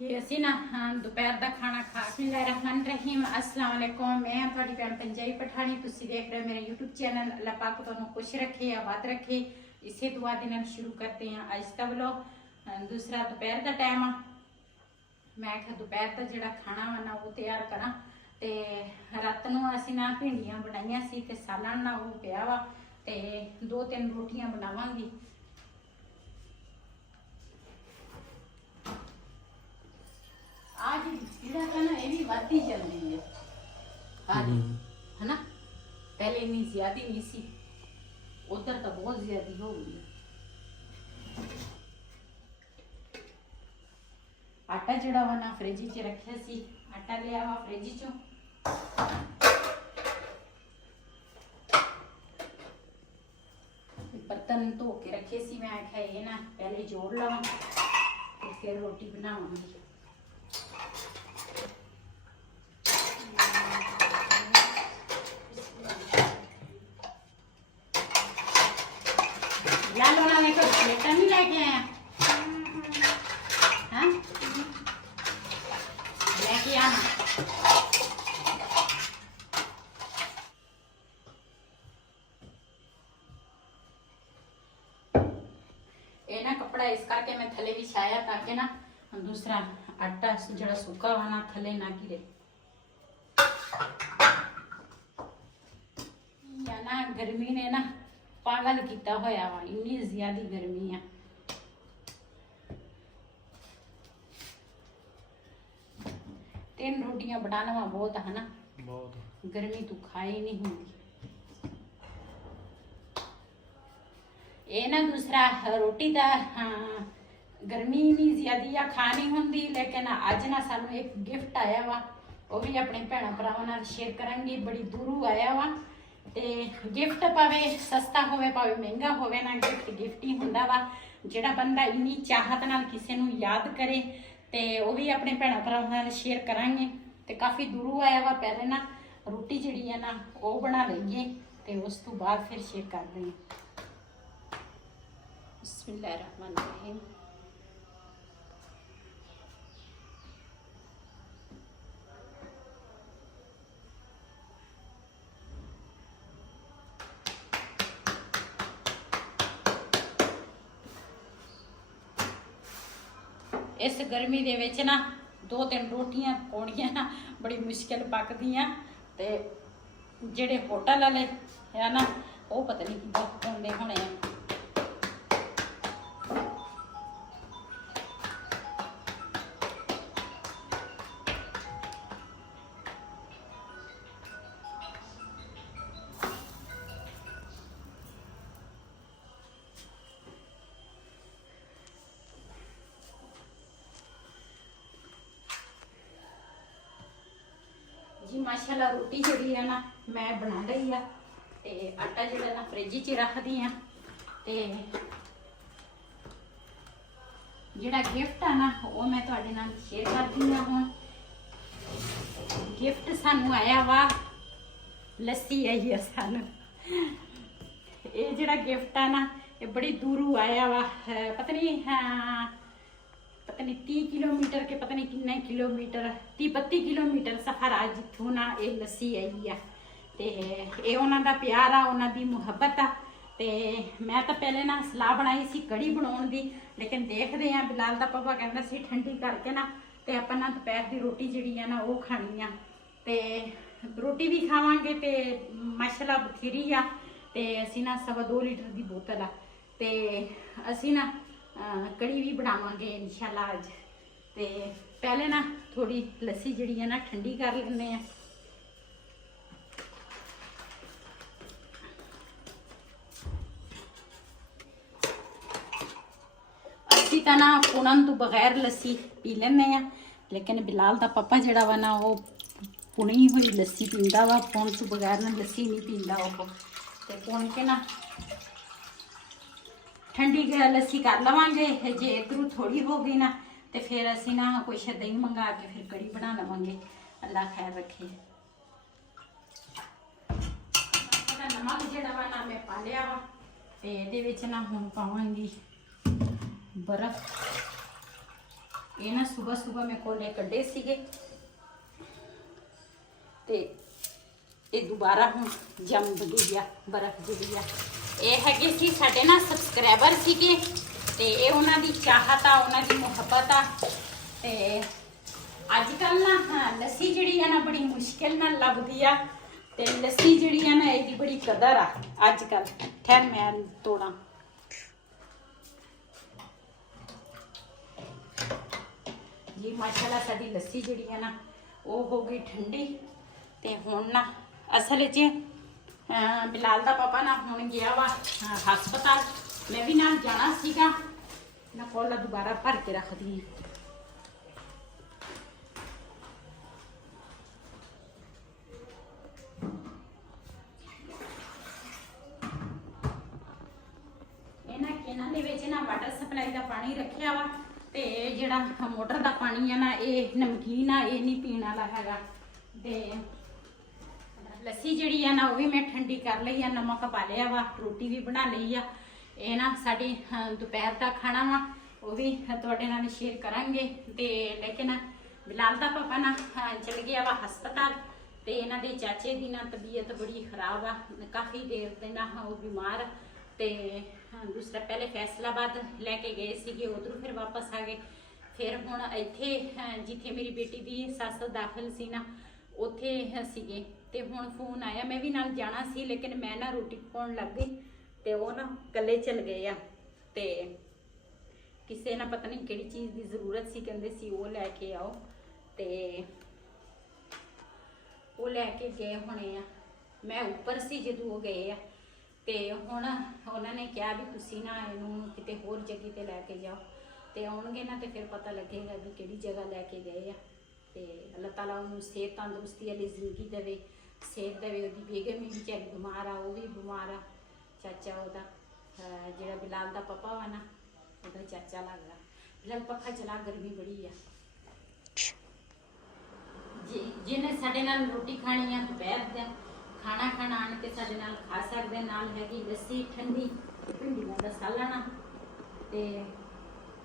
ये असी ना दोपहर का खाना खा के रहमान रहीम अस्सलाम वालेकुम मैं थोड़ी भैन पंजाबी पठानी तुसी देख रहे हो मेरा यूट्यूब चैनल अल्लाह पाक तुहानू खुश रखे आबाद रखे इसे दुआ दे नाल शुरू करते हैं अज का व्लॉग दूसरा दोपहर का टाइम आ मैं आखिया दोपहर का जिहड़ा खाना वा ना वो तैयार करा ते रात नूं असीं ना भिंडियां बनाईयां सी ते सालन ना वो पिया वा ते 2-3 रोटियां बनावांगी। आज जिहड़ा था ना ये भी बढ़ती चल रही है आज है ना, पहले इतनी ज्यादा नहीं सी, उधर तो बहुत ज्यादा हो गई है। आटा जिहड़ा वा ना फ्रिज च रखिया सी, आटा लिया वा फ्रिज चों बर्तन धो के रखे सी, मैं आख्या ये ना पहले जोड़ लवां ते फिर रोटी बनावांगी। लालो ना मेरे को प्लेटा नहीं लेके आया, हाँ लेके आना। ये ना कपड़ा इस करके मैं थले बिछाया ताकि ना दूसरा आटा जड़ा सूखा हुआ ना थले ना गिरे। या ना गर्मी ने ना पागल किया होया वा, इन्नी ज्यादा गर्मी है। तीन रोटियां बनाना वा बहुत है ना, बहुत गर्मी तो खाई नहीं होंगी। ये ना दूसरा रोटी दा हाँ गर्मी नहीं ज्यादा या खानी होंगी, लेकिन अज ना सानू एक गिफ्ट आया वा, वो भी अपने भैन भरावां नाल शेयर करांगी। बड़ी दूरों आया वा ते गिफ्ट भावे सस्ता होवे भावे महंगा होवे ना, गिफ्ट गिफ्ट ही हुंदा वा। जिहड़ा बंदा इन्नी चाहत नाल किसी नूं याद करे ते वो भी अपने भैन भरावां नाल शेयर करांगे। ते काफ़ी दूरों आया वा, पहले ना रोटी जिहड़ी है ना वो बना लईए ते उस तो बाद फिर शेयर कर देंगे। बिस्मिल्लाहिर्रहमानिर्रहीम। इस गर्मी दे विच ना 2-3 रोटियां पकाउणियां ना बड़ी मुश्किल पकदियां ते जेड़े होटल वाले है ना वो पता नहीं किद्दां पकाउंदे होणे आ। जी माशाल्लाह रोटी जी है ना मैं बना ली है ते आटा जो ना फ्रिज च रख दी हाँ ते जिहड़ा गिफ्ट है ना वो मैं तुहाडे नाल शेयर करदी हाँ। हुण गिफ्ट सानू आया वा लस्सी आई है सानू। ये जिहड़ा गिफ्ट है ना ये बड़ी दूरों आया वा, पता नहीं हाँ पता नहीं 30 किलोमीटर के पता नहीं किन्ने किलोमीटर 30-32 किलोमीटर सफर आ जिथों ना ये लस्सी आई है ते ये उन्हां दा प्यार आ, उन्हां दी मुहब्बत आ। ते मैं तो पहले ना सलाह बनाई सी कड़ी बनाउण दी, लेकिन देखदे आ बिलाल दा पापा कहंदा सी ठंडी करके ना ते आपां ना दोपहर दी रोटी जिहड़ी है ना वो खानी आ ते रोटी भी खावांगे ते माशाल्लाह बथेरी आ ते असीं ना 2.25 लीटर दी बोतल आ ते असीं ना कड़ी भी बनावांगे इंशाल्लाह अज। ते पहले ना थोड़ी लस्सी जिहड़ी है ना ठंडी कर लैंदे आ। असीं तां ना पुनन तो बगैर लस्सी पी लैंदे आ, लेकिन बिलाल दा पापा जिहड़ा वा ना वो पुनी हुई लस्सी पींदा वा, पुन तो बगैर ना लस्सी नहीं पींदा वो। ते पुन के ना ठंडी लस्सी कर लवांगे, जे इधरों थोड़ी हो गई ना तो फिर असी ना कुछ दही मंगा के फिर कड़ी बना लवांगे। अल्लाह खैर रखे। नमक जिहड़ा वा ना मैं पा लिया वा ते इहदे विच ना हुण पावांगी ਬਰਫ਼ ਇਹ ਨਾ ਸਵੇਰ ਮੈਂ ਕੋਲੇ ਕੱਢੇ ਸੀਗੇ ਤੇ ਇਹ ਦੁਬਾਰਾ ਹੁਣ ਜੰਮ ਗਈ ਆ ਬਰਫ਼ ਜਿਹੜੀ ਆ। ਇਹ ਹੈਗੇ ਸੀ ਸਾਡੇ ਨਾ ਸਬਸਕ੍ਰਾਈਬਰ ਸੀਗੇ ਤੇ ਇਹ ਉਹਨਾਂ ਦੀ ਚਾਹਤ ਆ, ਉਹਨਾਂ ਦੀ ਮੁਹੱਬਤ ਆ। ਤੇ ਅੱਜ ਕੱਲ ਨਾ ਲੱਸੀ ਜਿਹੜੀ ਆ ਨਾ ਬੜੀ ਮੁਸ਼ਕਿਲ ਨਾਲ ਲੱਭਦੀ ਆ ਤੇ ਲੱਸੀ ਜਿਹੜੀ ਆ ਨਾ ਇਹਦੀ ਬੜੀ ਕਦਰ ਆ ਅੱਜ ਕੱਲ। ਠਹਿਰ ਮੈਂ ਤੋੜਾਂ। ਜੀ ਮਾਸ਼ਾਅੱਲਾ ਸਾਡੀ ਲੱਸੀ ਜਿਹੜੀ ਆ ਨਾ ਉਹ ਹੋ ਗਈ ਠੰਡੀ। ਤੇ ਹੁਣ ਨਾ ਅਸਲ 'ਚ ਬਿਲਾਲ ਦਾ ਪਾਪਾ ਨਾ ਹੁਣ ਗਿਆ ਵਾ ਹਸਪਤਾਲ, ਮੈਂ ਵੀ ਨਾਲ ਜਾਣਾ ਸੀਗਾ ਨਾ। ਕੋਲਾ ਦੁਬਾਰਾ ਭਰ ਕੇ ਰੱਖਦੀ ਹਾਂ। ਇਹਨਾਂ ਦੇ ਵਿੱਚ ਨਾ ਵਾਟਰ ਸਪਲਾਈ ਦਾ ਪਾਣੀ ਰੱਖਿਆ ਵਾ ਤੇ ਜਿਹੜਾ ਮੋਟਰ ਦਾ ਪਾਣੀ ਆ ਨਾ ਇਹ ਨਮਕੀਨ ਆ, ਇਹ ਨਹੀਂ ਪੀਣ ਵਾਲਾ ਹੈਗਾ। ਤੇ ਲੱਸੀ ਜਿਹੜੀ ਆ ਨਾ ਉਹ ਵੀ ਮੈਂ ਠੰਡੀ ਕਰ ਲਈ ਆ, ਨਮਕ ਪਾ ਲਿਆ ਵਾ, ਰੋਟੀ ਵੀ ਬਣਾ ਲਈ ਆ। ਇਹ ਨਾ ਸਾਡੀ ਦੁਪਹਿਰ ਦਾ ਖਾਣਾ ਵਾ ਉਹ ਵੀ ਤੁਹਾਡੇ ਨਾਲ ਸ਼ੇਅਰ ਕਰਾਂਗੇ। ਤੇ ਲੇਕਿਨ ਬਿਲਾਲ ਦਾ ਪਾਪਾ ਨਾ ਚਲ ਗਿਆ ਵਾ ਹਸਪਤਾਲ ਤੇ ਇਹਨਾਂ ਦੇ ਚਾਚੇ ਦੀ ਨਾ ਤਬੀਅਤ ਬੜੀ ਖਰਾਬ ਆ, ਕਾਫੀ ਦੇਰ ਦੇ ਨਾ ਉਹ ਬਿਮਾਰ। ਤੇ ਦੂਸਰਾ ਪਹਿਲੇ ਫੈਸਲਾਬਾਦ ਲੈ ਕੇ ਗਏ ਸੀਗੇ, ਉਧਰੋਂ ਫਿਰ ਵਾਪਸ ਆ ਗਏ। ਫਿਰ ਹੁਣ ਇੱਥੇ ਜਿੱਥੇ ਮੇਰੀ ਬੇਟੀ ਦੀ ਸੱਸ ਦਾਖਲ ਸੀ ਨਾ ਉੱਥੇ ਸੀਗੇ। ਤੇ ਹੁਣ ਫੋਨ ਆਇਆ, ਮੈਂ ਵੀ ਨਾਲ ਜਾਣਾ ਸੀ ਲੇਕਿਨ ਮੈਂ ਨਾ ਰੋਟੀ ਪਕਾਉਣ ਲੱਗ ਗਈ ਤੇ ਉਹ ਨਾ ਇਕੱਲੇ ਚਲ ਗਏ ਆ। ਤੇ ਕਿਸੇ ਨਾ ਪਤਾ ਨਹੀਂ ਕਿਹੜੀ ਚੀਜ਼ ਦੀ ਜ਼ਰੂਰਤ ਸੀ, ਕਹਿੰਦੇ ਸੀ ਉਹ ਲੈ ਕੇ ਆਓ ਤੇ ਉਹ ਲੈ ਕੇ ਗਏ ਹੋਣੇ ਆ। ਮੈਂ ਉੱਪਰ ਸੀ ਜਦੋਂ ਉਹ ਗਏ ਆ ਤੇ ਹੁਣ ਉਹਨਾਂ ਨੇ ਕਿਹਾ ਵੀ ਤੁਸੀਂ ਨਾ ਇਹਨੂੰ ਕਿਤੇ ਹੋਰ ਜਗ੍ਹਾ ਤੇ ਲੈ ਕੇ ਜਾਓ ਤੇ ਆਉਣਗੇ ਨਾ ਤੇ ਫਿਰ ਪਤਾ ਲੱਗੇਗਾ ਵੀ ਕਿਹੜੀ ਜਗ੍ਹਾ ਲੈ ਕੇ ਗਏ ਆ। ਤੇ ਅੱਲਾਹ ਤਾਲਾ ਉਹਨੂੰ ਸਿਹਤ ਤੰਦਰੁਸਤੀ ਵਾਲੀ ਜ਼ਿੰਦਗੀ ਦੇਵੇ, ਸਿਹਤ ਦੇਵੇ। ਉਹਦੀ ਬੇਗਮ ਵੀ ਵਿਚਾਰੀ ਬਿਮਾਰ ਆ, ਉਹ ਵੀ ਬਿਮਾਰ ਆ। ਚਾਚਾ ਉਹਦਾ ਜਿਹੜਾ ਬਿਲਾਲ ਦਾ ਪਾਪਾ ਵਾ ਨਾ ਉਹਦਾ ਚਾਚਾ ਲੱਗਦਾ। ਬਿਲਾਲ ਪੱਖਾ ਚਲਾ, ਗਰਮੀ ਬੜੀ ਆ। ਜਿਹਨੇ ਸਾਡੇ ਨਾਲ ਰੋਟੀ ਖਾਣੀ ਆ ਦੁਪਹਿਰ ਦਾ ਖਾਣਾ ਖਾਣਾ ਆਣ ਕੇ ਸਾਡੇ ਨਾਲ ਖਾ ਸਕਦੇ। ਨਾਲ ਹੈਗੀ ਲੱਸੀ ਠੰਡੀ, ਭਿੰਡੀਆਂ ਦਾ ਸਾਲਣ ਤੇ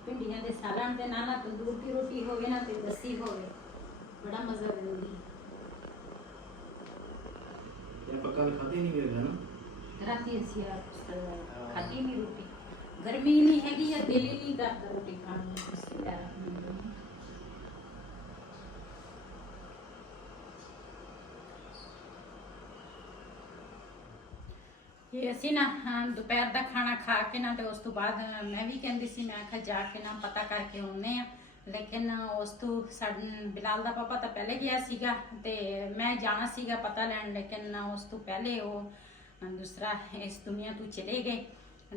ਭਿੰਡੀਆਂ ਦੇ ਸਾਲਣ ਦੇ ਨਾਲ ਤੰਦੂਰ ਦੀ ਰੋਟੀ ਹੋਵੇ ਨਾ ਤੇ ਲੱਸੀ ਹੋਵੇ, ਬੜਾ ਮਜ਼ਾ ਆਉਂਦੀ। ਇਹ ਪੱਕਾ ਖਾਦੇ ਨਹੀਂ ਮਿਲਦਾ ਨਾ ਰਾਤੀ ਅਸੀਂ ਖਾਦੀ ਨਹੀਂ ਰੋਟੀ, ਗਰਮੀ ਨਹੀਂ ਹੈਗੀ ਆ, ਦਿਲ ਹੀ ਨਹੀਂ ਕਰਦਾ ਰੋਟੀ ਖਾਣ ਨੂੰ। ਇਹ ਅਸੀਂ ਨਾ ਦੁਪਹਿਰ ਦਾ ਖਾਣਾ ਖਾ ਕੇ ਨਾ ਤੇ ਉਸ ਤੋਂ ਬਾਅਦ ਮੈਂ ਵੀ ਕਹਿੰਦੀ ਸੀ ਮੈਂ ਆਖਿਆ ਜਾ ਕੇ ਨਾ ਪਤਾ ਕਰਕੇ ਆਉਂਦੇ ਆ। ਲੇਕਿਨ ਉਸ ਤੋਂ ਬਿਲਾਲ ਦਾ ਪਾਪਾ ਤਾਂ ਪਹਿਲੇ ਗਿਆ ਸੀਗਾ ਤੇ ਮੈਂ ਜਾਣਾ ਸੀਗਾ ਪਤਾ ਲੈਣ, ਲੇਕਿਨ ਉਸ ਤੋਂ ਪਹਿਲੇ ਉਹ ਦੂਸਰਾ ਇਸ ਦੁਨੀਆ ਤੋਂ ਚਲੇ ਗਏ।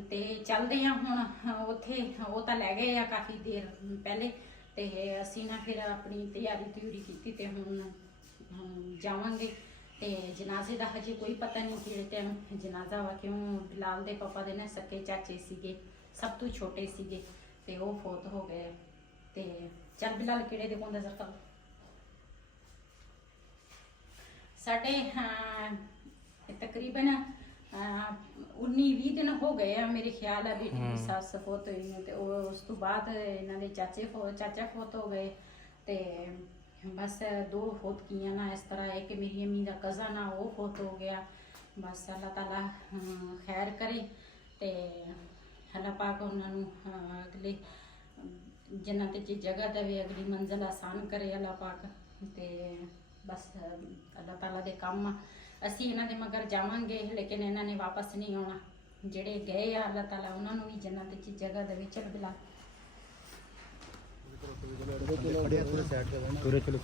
ਤੇ ਚੱਲਦੇ ਆ ਹੁਣ ਉੱਥੇ, ਉਹ ਤਾਂ ਲੈ ਗਏ ਆ ਕਾਫੀ ਦੇਰ ਪਹਿਲੇ ਤੇ ਅਸੀਂ ਨਾ ਫਿਰ ਆਪਣੀ ਤਿਆਰੀ ਕੀਤੀ ਤੇ ਹੁਣ ਜਾਵਾਂਗੇ। ਤੇ ਜਨਾਜ਼ੇ ਦਾ ਹਜੇ ਕੋਈ ਪਤਾ ਨਹੀਂ ਕਿਹੜੇ ਟਾਈਮ ਜਨਾਜ਼ਾ ਵਾ, ਕਿਉਂ ਬਿਲਾਲ ਦੇ ਪਾਪਾ ਦੇ ਨਾ ਸਕੇ ਚਾਚੇ ਸੀਗੇ, ਸਭ ਤੋਂ ਛੋਟੇ ਸੀਗੇ ਤੇ ਉਹ ਫੌਤ ਹੋ ਗਏ। ਤੇ ਚੱਲ ਬਿਲਾਲ ਕਿਹੜੇ ਦੇ ਕੋਲ ਨਜ਼ਰ ਕਰ ਸਾਡੇ ਤਕਰੀਬਨ 19-20 ਦਿਨ ਹੋ ਗਏ ਆ ਮੇਰੇ ਖਿਆਲ ਆ ਬੇਟੀ ਦੀ ਸੱਸ ਫੌਤ ਹੋਈ ਨੂੰ। ਤੇ ਉਹ ਉਸ ਤੋਂ ਬਾਅਦ ਇਹਨਾਂ ਦੇ ਚਾਚਾ ਫੌਤ ਹੋ ਗਏ ਤੇ बस 2 फौत किया ना। इस तरह है कि मेरी अम्मी का कज़न आ वो फौत हो गया। बस अल्लाह ताला खैर करे ते अल्लाह पाक उन्होंने अगले जन्नत च जगह देवे, अगली मंजिल आसान करे अल्लाह पाक। ते बस अल्लाह ताला दे काम असी इन्हां दे मगर जावांगे, लेकिन इन्हां ने वापस नहीं आना। जेड़े गए आ अल्लाह ताला उन्होंने भी जन्नत च जगह देवे। चल बिला पूरे चलो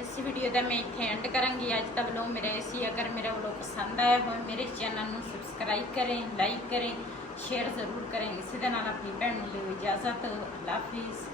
इस वीडियो का मैं इतने एंड करांगी। अज का व्लॉग मेरा ऐसी, अगर मेरा व्लॉग पसंद आया हो मेरे चैनल को सबसक्राइब करें, लाइक करें, ਸ਼ੇਅਰ ਜ਼ਰੂਰ ਕरें। ਇਸੇ ਦੇ ਨਾਲ ਆਪਣੀ ਭੈਣ ਨੂੰ ਲਿਓ ਇਜਾਜ਼ਤ। ਅੱਲਾ ਹਾਫਿਜ਼।